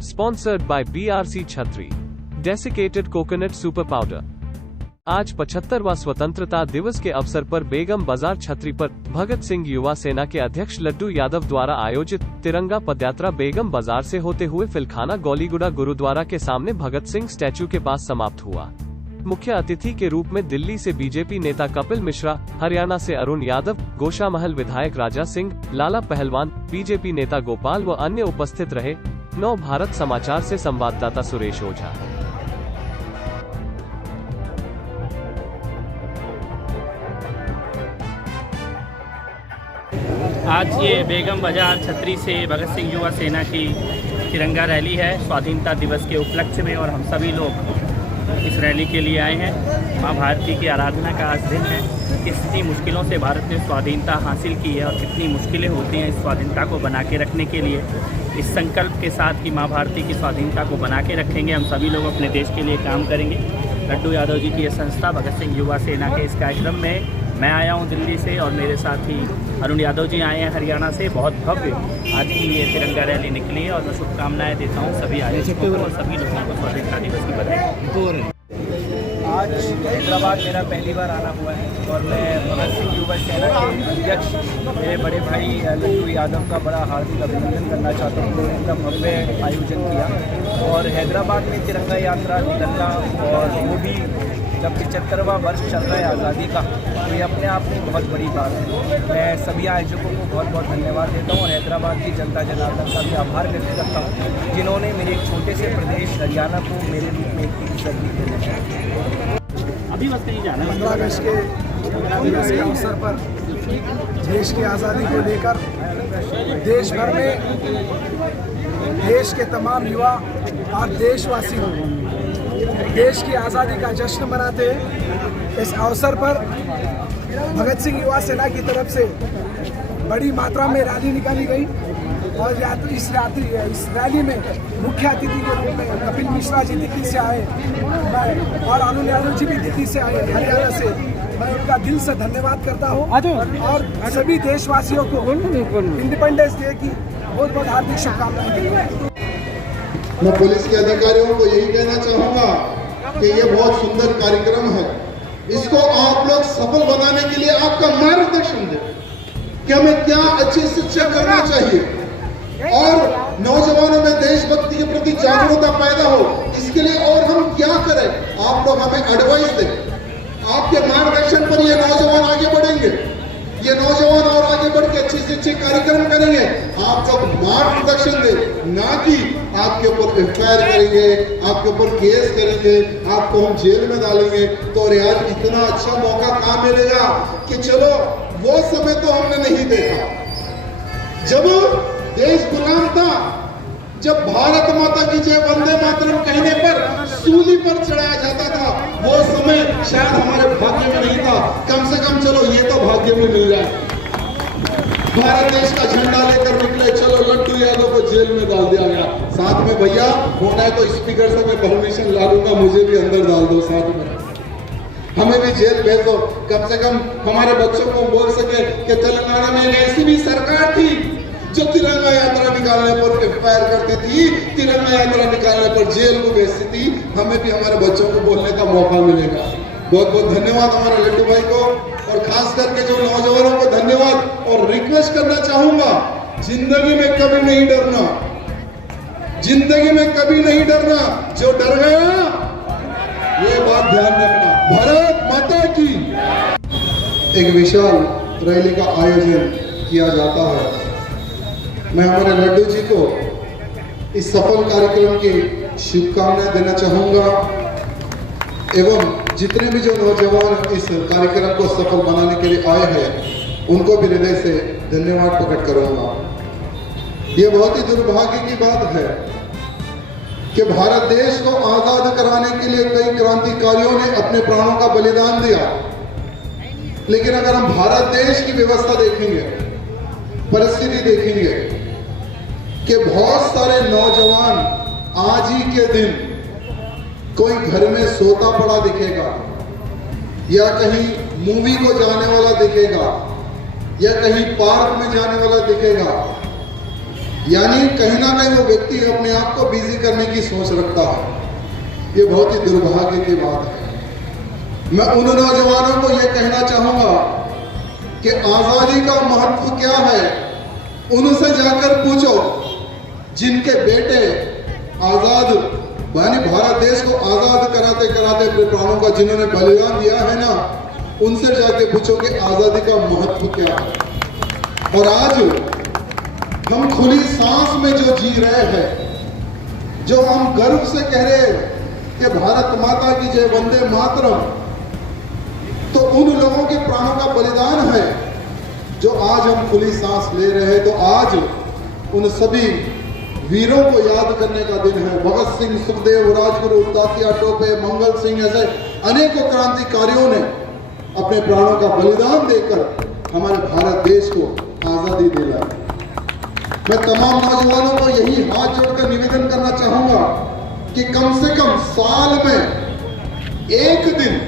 Sponsored by BRC Chhatri. Desiccated Coconut Super Powder. आज 75वां स्वतंत्रता दिवस के अवसर पर बेगम बाजार छतरी पर भगत सिंह युवा सेना के अध्यक्ष लड्डू यादव द्वारा आयोजित तिरंगा पदयात्रा बेगम बाजार से होते हुए फिलखाना गौलीगुड़ा गुरुद्वारा के सामने भगत सिंह स्टैचू के पास समाप्त हुआ। मुख्य अतिथि के रूप में दिल्ली से बीजेपी नेता कपिल मिश्रा, हरियाणा से अरुण यादव, गोशामहल विधायक राजा सिंह, लाला पहलवान, बीजेपी नेता गोपाल व अन्य उपस्थित रहे। नव भारत समाचार से संवाददाता सुरेश ओझा। आज ये बेगम बाजार छतरी से भगत सिंह युवा सेना की तिरंगा रैली है स्वाधीनता दिवस के उपलक्ष्य में, और हम सभी लोग इस रैली के लिए आए हैं। माँ भारती की आराधना का आज दिन है। कितनी मुश्किलों से भारत ने स्वाधीनता हासिल की है और कितनी मुश्किलें होती हैं इस स्वाधीनता को बना के रखने के लिए। इस संकल्प के साथ कि माँ भारती की स्वाधीनता को बना के रखेंगे, हम सभी लोग अपने देश के लिए काम करेंगे। लड्डू यादव जी की यह संस्था भगत सिंह युवा सेना के इस कार्यक्रम में मैं आया हूं दिल्ली से, और मेरे साथ ही अरुण यादव जी आए हैं हरियाणा से। बहुत भव्य आज की ये तिरंगा रैली निकली है और मैं शुभकामनाएं देता हूं सभी आयोजकों को और सभी लोगों को स्वाधीनता दिवस की बधाई। आज हैदराबाद मेरा पहली बार आना हुआ है और मैं भगत सिंह युवा सेना के अध्यक्ष मेरे बड़े भाई लड्डू यादव का बड़ा हार्दिक अभिनंदन करना चाहता हूँ। उन्होंने इतना भव्य आयोजन किया और हैदराबाद में तिरंगा यात्रा निकलना, और वो भी जब 75वां वर्ष चल रहा है आज़ादी का, तो ये अपने आप में बहुत बड़ी बात है। मैं सभी आयोजकों को बहुत बहुत धन्यवाद देता हूँ और हैदराबाद की जनता जनार्दन का भी आभार व्यक्त करता हूँ, जिन्होंने मेरे एक छोटे से प्रदेश हरियाणा को मेरे रूप में इतनी इज्जत दी। अभी बस कहीं जाना है। 15 अगस्त के अवसर पर देश की आज़ादी को लेकर देश भर में देश के तमाम युवा और देशवासी देश की आज़ादी का जश्न मनाते हैं। इस अवसर पर भगत सिंह युवा सेना की तरफ से बड़ी मात्रा में रैली निकाली गई और इस रैली में मुख्य अतिथि के रूप में कपिल मिश्रा जी दिल्ली से आए, मैं और अरुण यादव जी भी दिल्ली से आए हरियाणा से। मैं उनका दिल से धन्यवाद करता हूँ और सभी देशवासियों को इंडिपेंडेंस डे की बहुत बहुत हार्दिक शुभकामनाएं देता हूँ। मैं पुलिस के अधिकारियों को यही कहना चाहूँगा कि ये बहुत सुंदर कार्यक्रम है, इसको आप लोग सफल बनाने के लिए आपका मार्गदर्शन दें कि हमें क्या अच्छी शिक्षा करना चाहिए और नौजवानों में देशभक्ति के प्रति जागरूकता पैदा हो, इसके लिए और हम क्या करें, आप लोग हमें एडवाइस दें। आपके मार्गदर्शन पर ये नौजवान आगे बढ़ेंगे, ये नौजवान और आगे बढ़ के अच्छे से अच्छे कार्यक्रम करेंगे। आप लोग मार्गदर्शन दें, ना कि आपके ऊपर एफआईआर करेंगे, आपके ऊपर केस करेंगे, आपको हम जेल में डालेंगे। तो यार इतना अच्छा मौका कहाँ मिलेगा कि चलो वो समय तो हमने नहीं देखा जब देश गुलाम था, जब भारत माता की जय वंदे मातरम कहने पर सूली पर चढ़ाया जाता था, वो समय शायद हमारे भाग्य में नहीं था। कम से कम चलो ये तो भाग्य में मिल जाए। भारत देश का झंडा लेकर निकले, चलो लड्डू यादव को जेल में डाल दिया गया। साथ में भैया होना है तो स्पीकर से मैं परमिशन ला लूंगा, मुझे भी अंदर डाल दो, साथ में हमें भी जेल भेज दो। कम से कम हमारे बच्चों को बोल सके कि तेलंगाना में एक ऐसी भी सरकार थी जो तिरंगा यात्रा निकालने पर एफआईआर करती थी, तिरंगा यात्रा निकालने पर जेल को भेजती थी। हमें भी हमारे बच्चों को बोलने का मौका मिलेगा। बहुत बहुत धन्यवाद हमारे लड्डू भाई को, और खास करके जो नौजवानों को धन्यवाद। और रिक्वेस्ट करना चाहूंगा, जिंदगी में कभी नहीं डरना, जिंदगी में कभी नहीं डरना। जो डर गया ये बात ध्यान रखना। भारत माता की एक विशाल रैली का आयोजन किया जाता है। मैं हमारे लड्डू जी को इस सफल कार्यक्रम की शुभकामनाएं देना चाहूंगा, एवं जितने भी जो नौजवान इस कार्यक्रम को सफल बनाने के लिए आए हैं उनको भी हृदय से धन्यवाद प्रकट करूंगा। ये बहुत ही दुर्भाग्य की बात है कि भारत देश को आजाद कराने के लिए कई क्रांतिकारियों ने अपने प्राणों का बलिदान दिया, लेकिन अगर हम भारत देश की व्यवस्था देखेंगे, परिस्थिति देखेंगे कि बहुत सारे नौजवान आज ही के दिन कोई घर में सोता पड़ा दिखेगा, या कहीं मूवी को जाने वाला दिखेगा, या कहीं पार्क में जाने वाला दिखेगा, यानी कहीं ना कहीं वो व्यक्ति अपने आप को बिजी करने की सोच रखता है। ये बहुत ही दुर्भाग्य की बात है। मैं उन नौजवानों को यह कहना चाहूंगा कि आजादी का महत्व क्या है, उनसे जाकर पूछो जिनके बेटे आजाद यानी भारत देश को आजाद कराते कराते अपने प्राणों का जिन्होंने बलिदान दिया है ना, उनसे जाके पूछो कि आजादी का महत्व क्या है। और आज हम खुली सांस में जो जी रहे हैं, जो हम गर्व से कह रहे हैं कि भारत माता की जय, वंदे मातरम, तो उन लोगों के प्राणों का बलिदान है जो आज हम खुली सांस ले रहे हैं। तो आज उन सभी वीरों को याद करने का दिन है। भगत सिंह, सुखदेव, राजगुरु, तात्या टोपे, मंगल सिंह, ऐसे अनेकों क्रांतिकारियों ने अपने प्राणों का बलिदान देकर हमारे भारत देश को आजादी दिलाई। मैं तमाम नौजवानों को यही हाथ जोड़कर निवेदन करना चाहूंगा कि कम से कम साल में एक दिन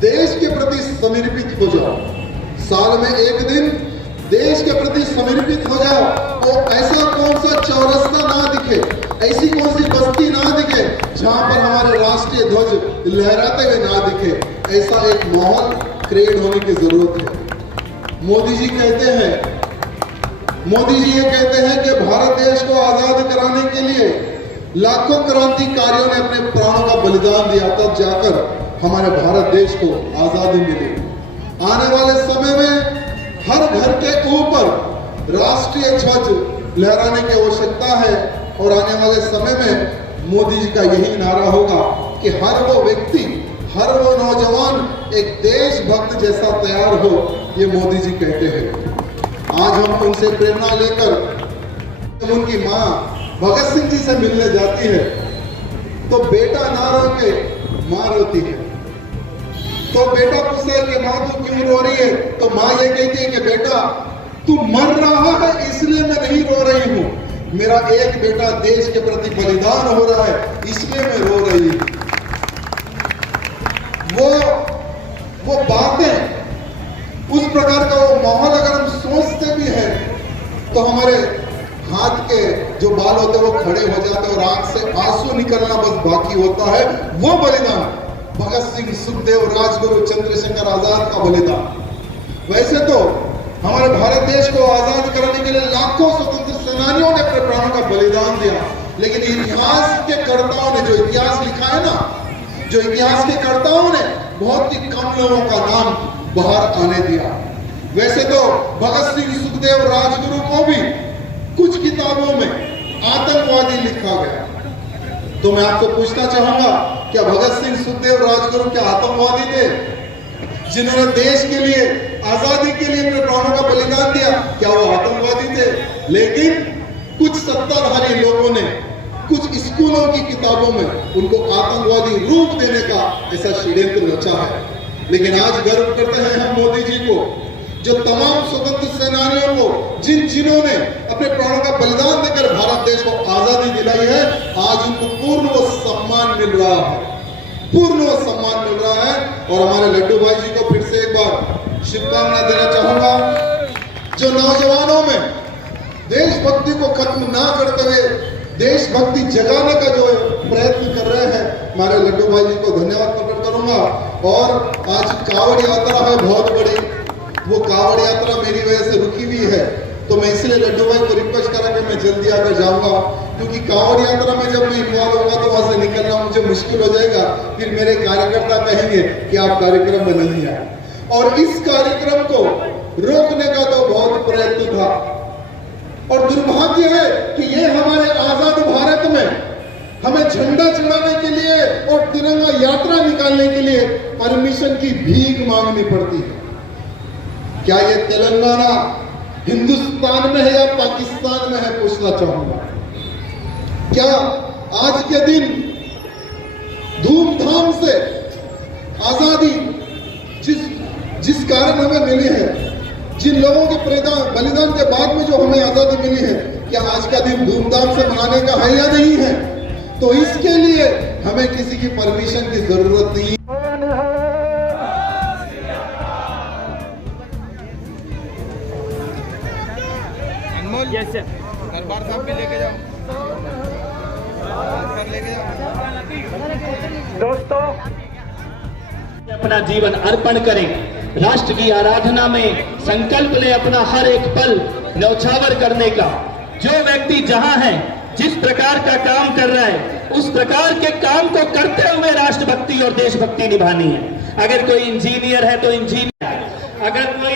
देश के प्रति समर्पित हो जाओ। साल में एक दिन देश के प्रति समर्पित हो जाओ। तो ऐसा कौन सा चौरस्ता ना दिखे, ऐसी कौन सी बस्ती ना दिखे जहां पर हमारे राष्ट्रीय ध्वज लहराते हुए ना दिखे। ऐसा एक माहौल क्रिएट होने की जरूरत है। मोदी जी ये कहते हैं कि भारत देश को आजाद कराने के लिए लाखों क्रांतिकारियों ने अपने प्राणों का बलिदान दिया, तब जाकर हमारे भारत देश को आजादी मिली। आने वाले समय में हर घर के ऊपर राष्ट्रीय ध्वज लहराने की आवश्यकता है। और आने वाले समय में मोदी जी का यही नारा होगा कि हर वो व्यक्ति, हर वो नौजवान एक देशभक्त जैसा तैयार हो। ये मोदी जी कहते हैं। आज हम उनसे प्रेरणा लेकर जब उनकी माँ भगत सिंह जी से मिलने जाती है तो बेटा ना रो के माँ रोती है। तो बेटा पूछता है कि माँ तू क्यों रो रही है, तो माँ ये कहती है कि बेटा तू मर रहा है इसलिए मैं नहीं रो रही हूँ, मेरा एक बेटा देश के प्रति बलिदान हो रहा है इसलिए मैं रो रही हूँ। वो बातें, उस प्रकार का वो माहौल अगर हम सोचते भी हैं तो हमारे हाथ के जो बाल होते हैं वो खड़े हो जाते हैं और आंख से आंसू निकलना बस बाकी होता है। वो बलिदान भगत सिंह, सुखदेव, राजगुरु, चंद्रशेखर आजाद का बलिदान। वैसे तो हमारे भारत देश को आजाद कराने के लिए लाखों स्वतंत्र सेनानियों ने अपने प्राणों का बलिदान दिया, लेकिन इतिहास के कर्ताओं ने जो इतिहास लिखा है ना, जो इतिहास के कर्ताओं ने बहुत ही कम लोगों का नाम बाहर आने दिया। वैसे तो भगत सिंह, सुखदेव, राजगुरु को भी कुछ किताबों में आतंकवादी लिखा गया। तो मैं आपको पूछना चाहूंगा, क्या भगत सिंह, सुखदेव, राजगुरु क्या आतंकवादी थे जिन्होंने देश के लिए, आजादी के लिए अपने प्राणों का बलिदान दिया? क्या वो आतंकवादी थे? लेकिन कुछ सत्ताधारी लोगों ने कुछ स्कूलों की किताबों में उनको आतंकवादी रूप देने का ऐसा षड्यंत्र रचा है। लेकिन आज गर्व करते हैं हम मोदी जी को, जो तमाम स्वतंत्र सेनानियों को, जिन्होंने अपने प्राणों का बलिदान देकर भारत देश को आजादी दिलाई है, आज उनको पूर्ण वो सम्मान मिल रहा है, पूर्ण वो सम्मान मिल रहा है। और हमारे लड्डू भाई जी को फिर से एक बार शुभकामना देना चाहूंगा, जो नौजवानों में देशभक्ति को खत्म ना करते हुए देशभक्ति जगाने का जो प्रयत्न कर रहे हैं, हमारे लड्डू भाई जी को धन्यवाद प्रकट करूंगा। और आज कावड़ यात्रा है बहुत बड़ी, वो कावड़ यात्रा मेरी वजह से रुकी हुई है, तो मैं इसलिए लड्डू भाई को रिक्वेस्ट करा कि मैं जल्दी आकर जाऊंगा, क्योंकि कावड़ यात्रा में जब मैं इन्वॉल्व होगा तो वहां से निकलना मुझे मुश्किल हो जाएगा। फिर मेरे कार्यकर्ता कहेंगे कि आप कार्यक्रम में नहीं आए। और इस कार्यक्रम को रोकने का तो बहुत प्रयत्न था, और दुर्भाग्य है कि ये हमारे आजाद भारत में हमें झंडा चढ़ाने के लिए और तिरंगा यात्रा निकालने के लिए परमिशन की भीख मांगनी पड़ती है। क्या ये तेलंगाना हिंदुस्तान में है या पाकिस्तान में है, पूछना चाहूंगा। क्या आज के दिन धूमधाम से आजादी जिस कारण हमें मिली है, जिन लोगों के बलिदान के बाद में जो हमें आजादी मिली है, क्या आज का दिन धूमधाम से मनाने का है या नहीं है? तो इसके लिए हमें किसी की परमिशन की जरूरत नहीं। Yes, sir. दोस्तों, अपना जीवन अर्पण करें, राष्ट्र की आराधना में संकल्प ले अपना हर एक पल न्यौछावर करने का। जो व्यक्ति जहां है, जिस प्रकार का काम कर रहा है, उस प्रकार के काम को करते हुए राष्ट्रभक्ति और देशभक्ति निभानी है। अगर कोई इंजीनियर है तो इंजीनियर, अगर कोई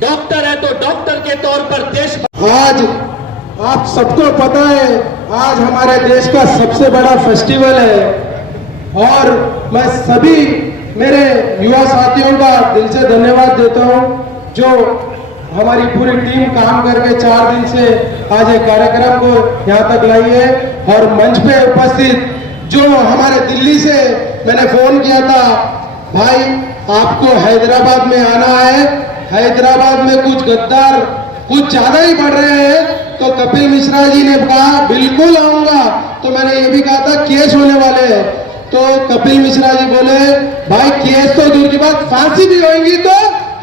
डॉक्टर है तो डॉक्टर के तौर पर देश। आज आप सबको पता है, आज हमारे देश का सबसे बड़ा फेस्टिवल है और मैं सभी मेरे युवा साथियों का दिल से धन्यवाद देता हूं, जो हमारी पूरी टीम काम करके 4 दिन से आज ये कार्यक्रम को यहां तक लाई है। और मंच पे उपस्थित जो हमारे दिल्ली से मैंने फोन किया था, भाई आपको हैदराबाद में आना है, हैदराबाद में कुछ गद्दार कुछ ज्यादा ही बढ़ रहे हैं, तो कपिल मिश्रा जी ने कहा बिल्कुल आऊंगा। तो मैंने ये भी कहा था केस होने वाले हैं, तो कपिल मिश्रा जी बोले भाई केस तो दूर की बात, फांसी भी होगी तो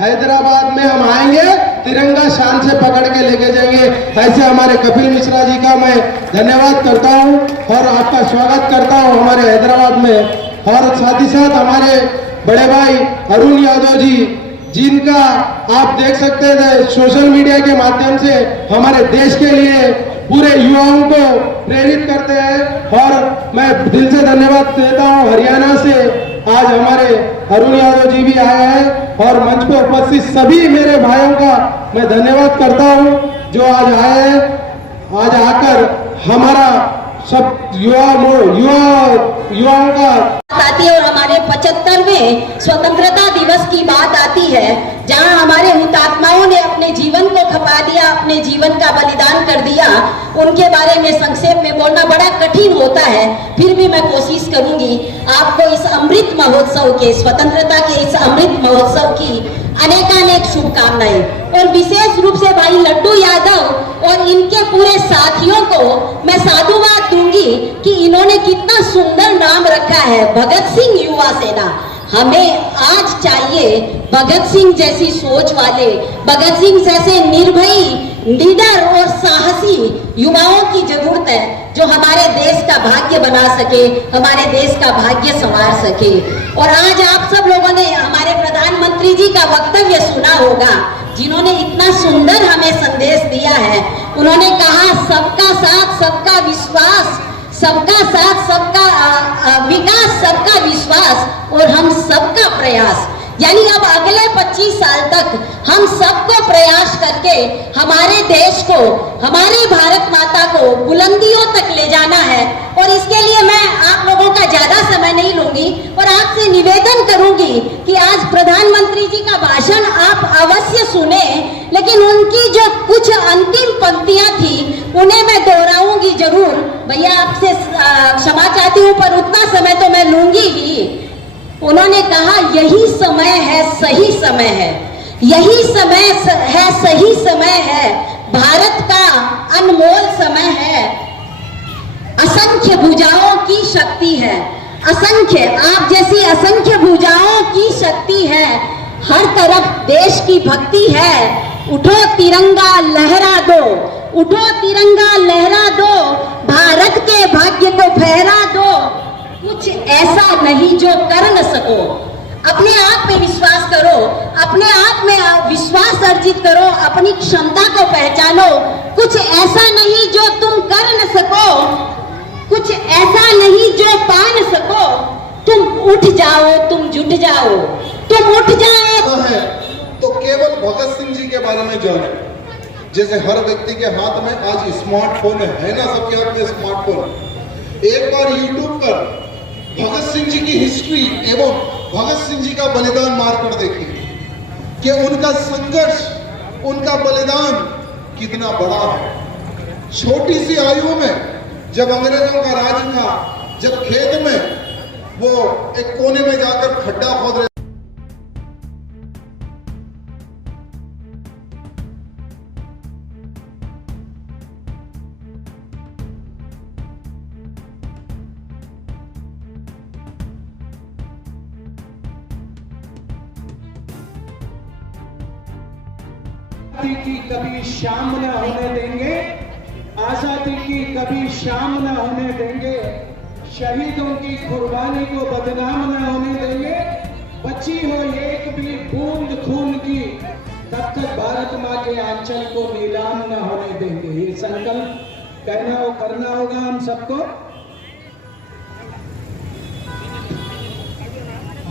हैदराबाद में हम आएंगे, तिरंगा शान से पकड़ के लेके जाएंगे। ऐसे हमारे कपिल मिश्रा जी का मैं धन्यवाद करता हूं और आपका स्वागत करता हूं हमारे हैदराबाद में। और साथ ही साथ हमारे बड़े भाई अरुण यादव जी, जिनका आप देख सकते थे सोशल मीडिया के माध्यम से हमारे देश के लिए पूरे युवाओं को प्रेरित करते हैं, और मैं दिल से धन्यवाद देता हूं। हरियाणा से आज हमारे अरुण यादव जी भी आए हैं और मंच पर उपस्थित सभी मेरे भाइयों का मैं धन्यवाद करता हूं जो आज आए हैं। आज आकर हमारा सब युवाओं का आती है और हमारे 75वें स्वतंत्रता दिवस की बात आती है, जहां हमारे हुतात्माओं ने अपने जीवन को खपा दिया, अपने जीवन का बलिदान कर दिया। उनके बारे में संक्षेप में बोलना बड़ा कठिन होता है, फिर भी मैं कोशिश करूंगी आपको इस अमृत महोत्सव के, स्वतंत्रता के इस अमृत महोत्सव की अनेकानेक शुभकामनाएं। और विशेष रूप से भाई लड्डू यादव और इनके पूरे साथियों को मैं साधुवाद दूंगी कि इन्होंने कितना सुंदर नाम रखा है, भगत सिंह युवा सेना। हमें आज चाहिए भगत सिंह जैसी सोच वाले, भगत सिंह जैसे निर्भयी, निडर और साहसी युवाओं की जरूरत है, जो हमारे देश का भाग्य बना सके, हमारे देश का भाग्य संवार सके। और आज आप सब लोगों ने हमारे प्रधानमंत्री जी का वक्तव्य सुना होगा, जिन्होंने इतना सुंदर हमें संदेश दिया है। उन्होंने कहा सबका साथ सबका विश्वास, सबका साथ सबका विकास, सबका विश्वास और हम सबका प्रयास। यानी अब अगले 25 साल तक हम सबको प्रयास करके हमारे देश को, हमारी भारत माता को बुलंदियों तक ले जाना है। और इसके लिए मैं आप लोगों का ज्यादा समय नहीं लूंगी और आपसे निवेदन करूंगी कि आज प्रधानमंत्री जी का भाषण आप अवश्य सुने, लेकिन उनकी जो कुछ अंतिम पंक्तियां थी उन्हें मैं दोहराऊंगी जरूर। भैया आपसे क्षमा चाहती हूँ, पर उतना समय तो मैं लूंगी ही। उन्होंने कहा यही समय है, सही समय है, यही समय है, सही समय है, भारत का अनमोल समय है, असंख्य भुजाओं की शक्ति है, असंख्य, आप जैसी असंख्य भुजाओं की शक्ति है, हर तरफ देश की भक्ति है। उठो तिरंगा लहरा दो, उठो तिरंगा लहरा दो, भारत के भाग्य को फहरा दो, कुछ ऐसा नहीं जो कर न सको। अपने आप में विश्वास करो, अपने आप में विश्वास अर्जित करो, अपनी क्षमता को पहचानो। कुछ ऐसा नहीं जो तुम कर न सको, कुछ ऐसा नहीं जो पा न सको। तुम उठ जाओ, तुम जुट जाओ, तुम उठ जाओ। तो केवल भगत सिंह जी के बारे में जाने, जैसे हर व्यक्ति के हाथ में आज स्मार्टफोन है ना, सबके हाथ में स्मार्टफोन। एक बार यूट्यूब पर भगत सिंह जी की हिस्ट्री एवं भगत सिंह जी का बलिदान मारकर देखिए कि उनका संघर्ष, उनका बलिदान कितना बड़ा है। छोटी सी आयु में जब अंग्रेजों का राज था, जब खेत में वो एक कोने में जाकर खड्डा खोद रहे, की कभी शाम न होने देंगे, आजादी की कभी शाम न होने देंगे, शहीदों की कुर्बानी को बदनाम न होने देंगे, बची हो एक भी बूंद खून की तब तक भारत माँ के आंचल को नीलाम न होने देंगे। ये संकल्प करना होगा हम सबको।